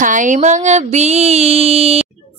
Hi mga B!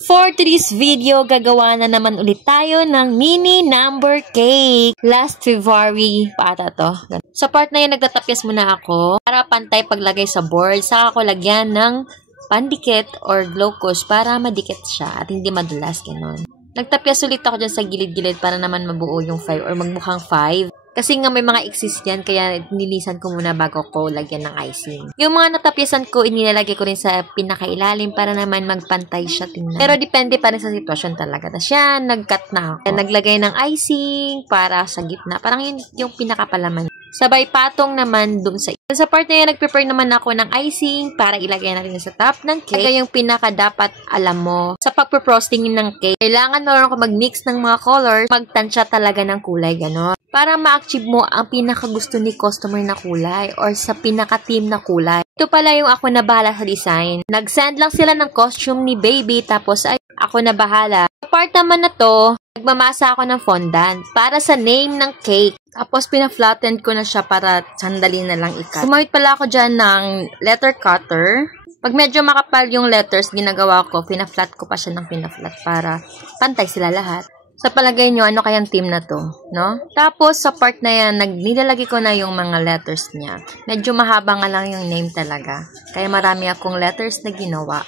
For today's video, gagawa na naman ulit tayo ng mini number cake. Last February pa ata to. Sa part na yun, nagtatapyas muna ako para pantay paglagay sa board. Saka ko lagyan ng pandikit or glucose para madikit siya at hindi madulas. Ganun. Nagtapyas ulit ako dyan sa gilid-gilid para naman mabuo yung 5 or magmukhang 5. Kasi nga may mga exist yan, kaya nilisan ko muna bago ko lagyan ng icing. Yung mga natapyasan ko, inilalagay ko rin sa pinakailalim para naman magpantay siya tingnan. Pero depende pa rin sa sitwasyon talaga. Tapos yan, nag-cut na ako. Naglagay ng icing para sa gitna. Parang yun yung pinakapalaman. Sabay patong naman dun sa part na yan, nag-prepare naman ako ng icing para ilagay natin sa top ng cake. Kaya yung pinaka dapat alam mo sa pagpo-frosting ng cake. Kailangan meron ko mag-mix ng mga colors, magtansya talaga ng kulay, gano'n. Para ma-achieve mo ang pinaka-gusto ni customer na kulay or sa pinaka-team na kulay. Ito pala yung ako na bahala sa design. Nag-send lang sila ng costume ni baby tapos ay ako na bahala. Sa part naman na to, nagmamasa ako ng fondant para sa name ng cake. Tapos pina-flatten ko na siya para sandali na lang ikat. Gumamit pala ako dyan ng letter cutter. Pag medyo makapal yung letters, ginagawa ko, pina-flat ko pa siya ng pina-flat para pantay sila lahat. Sa palagay nyo, ano kayang team na to, no? Tapos, sa part na yan, nilalagay ko na yung mga letters niya. Medyo mahaba nga lang yung name talaga. Kaya marami akong letters na ginawa.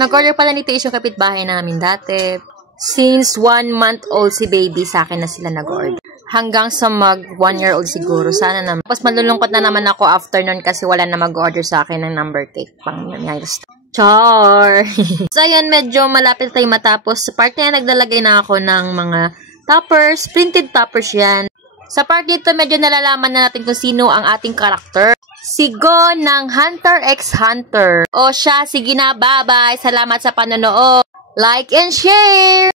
Nag-order pala nito yung kapitbahay namin dati. Since 1 month old si baby, sa akin na sila nag-order. Hanggang sa mag 1 year old siguro. Sana naman. Tapos malulungkot na naman ako after nun kasi wala na mag-order sa akin ng number cake. Pang nangyayos. Char! So, ayan, medyo malapit tayo matapos. Sa part na yan, naglalagay na ako ng mga toppers. Printed toppers yan. Sa part dito, medyo nalalaman na natin kung sino ang ating karakter. Si Go ng Hunter x Hunter. O siya, sige na, bye-bye. Salamat sa panonood. Like and share!